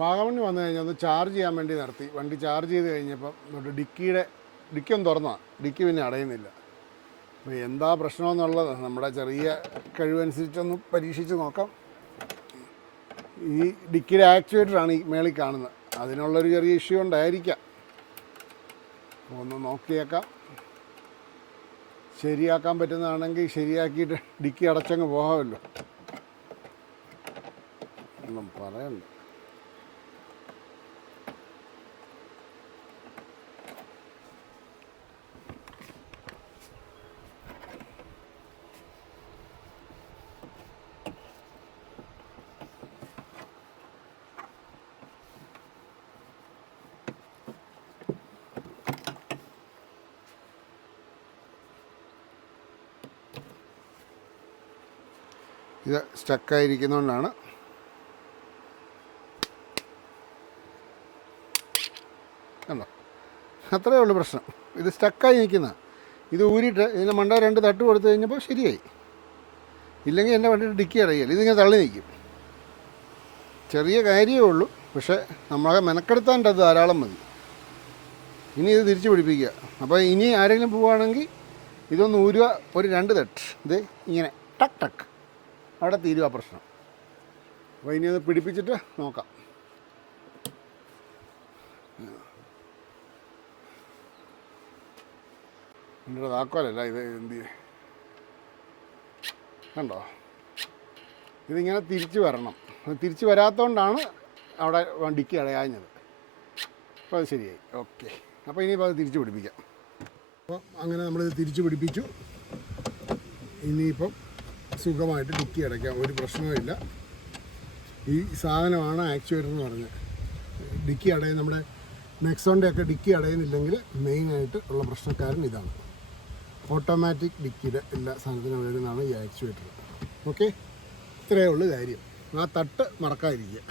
വാഗമണ്ണി വന്നു കഴിഞ്ഞാൽ ഒന്ന് ചാർജ് ചെയ്യാൻ വേണ്ടി നിർത്തി. വണ്ടി ചാർജ് ചെയ്ത് കഴിഞ്ഞപ്പം ഡിക്കി ഒന്ന് തുറന്നതാണ്. ഡിക്കി പിന്നെ അടയുന്നില്ല. അപ്പോൾ എന്താ പ്രശ്നമെന്നുള്ളത് നമ്മുടെ ചെറിയ കഴിവനുസരിച്ചൊന്ന് പരീക്ഷിച്ച് നോക്കാം. ഈ ഡിക്കിയുടെ ആക്ച്വേറ്ററാണ് ഈ മേളിൽ കാണുന്നത്. അതിനുള്ളൊരു ചെറിയ ഇഷ്യൂ ഉണ്ടായിരിക്കാം. ഒന്ന് നോക്കിയേക്കാം. ശരിയാക്കാൻ പറ്റുന്നതാണെങ്കിൽ ശരിയാക്കിയിട്ട് ഡിക്കി അടച്ചങ്ങ് പോകാമല്ലോ. ഒന്നും പറയണ്ട. ഇത് സ്റ്റക്കായിരിക്കുന്നതുകൊണ്ടാണ്. കണ്ടോ, അത്രയേ ഉള്ളൂ പ്രശ്നം. ഇത് സ്റ്റക്കായി നിൽക്കുന്ന. ഇത് ഊരിയിട്ട് ഇതിൻ്റെ മണ്ട 2 തട്ട് കൊടുത്തു കഴിഞ്ഞപ്പോൾ ശരിയായി. ഇല്ലെങ്കിൽ എൻ്റെ വണ്ടിയുടെ ഡിക്കി അടയില്ല. ഇതിങ്ങനെ തള്ളി നിൽക്കും. ചെറിയ കാര്യമേ ഉള്ളൂ, പക്ഷേ നമ്മളെ മെനക്കെടുത്താൻ്റെ അത് ധാരാളം മതി. ഇനി ഇത് തിരിച്ച് പിടിപ്പിക്കുക. അപ്പോൾ ഇനി ആരെങ്കിലും പോവുകയാണെങ്കിൽ ഇതൊന്ന് ഊരുക. ഒരു 2 തട്ട് ഇത് ഇങ്ങനെ ടക്ക് ടക്ക് അവിടെ തീരുക പ്രശ്നം. അപ്പോൾ ഇനി അത് പിടിപ്പിച്ചിട്ട് നോക്കാം. എൻ്റെ താക്കോലല്ല ഇത്. എന്ത് കണ്ടോ, ഇതിങ്ങനെ തിരിച്ച് വരണം. തിരിച്ച് വരാത്തതുകൊണ്ടാണ് അവിടെ ഡിക്കി അടയാഞ്ഞത്. അപ്പോൾ അത് ശരിയായി. ഓക്കെ. അപ്പോൾ ഇനിയിപ്പോൾ അത് തിരിച്ച് പിടിപ്പിക്കാം. അപ്പോൾ അങ്ങനെ നമ്മളിത് തിരിച്ച് പിടിപ്പിച്ചു. ഇനിയിപ്പം സുഖമായിട്ട് ഡിക്കി അടയ്ക്കാം. ഒരു പ്രശ്നവുമില്ല. ഈ സാധനമാണ് ആക്ച്വേറ്റർ എന്ന് പറഞ്ഞത്. ഡിക്കി അടയും നമ്മുടെ നെക്സോണിൻ്റെയൊക്കെ ഡിക്കി അടയുന്നില്ലെങ്കിൽ മെയിനായിട്ട് ഉള്ള പ്രശ്നക്കാരൻ ഇതാണ്. ഓട്ടോമാറ്റിക് ഡിക്കിയുടെ എല്ലാ സാധനത്തിനും വരുന്നതാണ് ഈ ആക്ച്വേറ്റർ. ഓക്കെ, ഇത്രയേ ഉള്ളൂ കാര്യം. ആ തട്ട് മറക്കാതിരിക്കുക.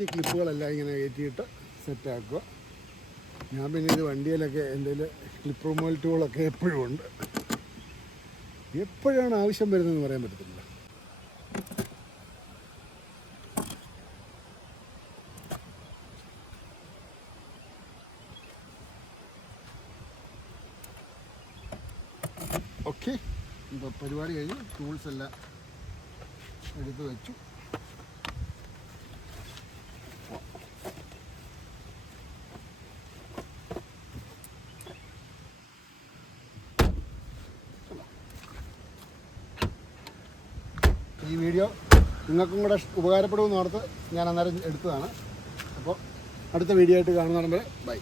ഈ ക്ലിപ്പുകളെല്ലാം ഇങ്ങനെ കയറ്റിയിട്ട് സെറ്റാക്കുക. ഞാൻ പിന്നെ ഇത് വണ്ടിയിലൊക്കെ എൻ്റെ ക്ലിപ്പ് റിമൂവൽ ടൂളൊക്കെ എപ്പോഴും ഉണ്ട്. എപ്പോഴാണ് ആവശ്യം വരുന്നതെന്ന് പറയാൻ പറ്റത്തില്ല. ഓക്കെ, ഇപ്പോൾ പരിപാടി കഴിഞ്ഞു. ടൂൾസ് എല്ലാം എടുത്ത് വെച്ചു. ഈ വീഡിയോ നിങ്ങൾക്കും കൂടെ ഉപകാരപ്പെടുമെന്ന് ഓർത്ത് ഞാൻ അന്നേരം എടുത്തതാണ്. അപ്പോൾ അടുത്ത വീഡിയോ ആയിട്ട് കാണുന്നവരെ ബൈ.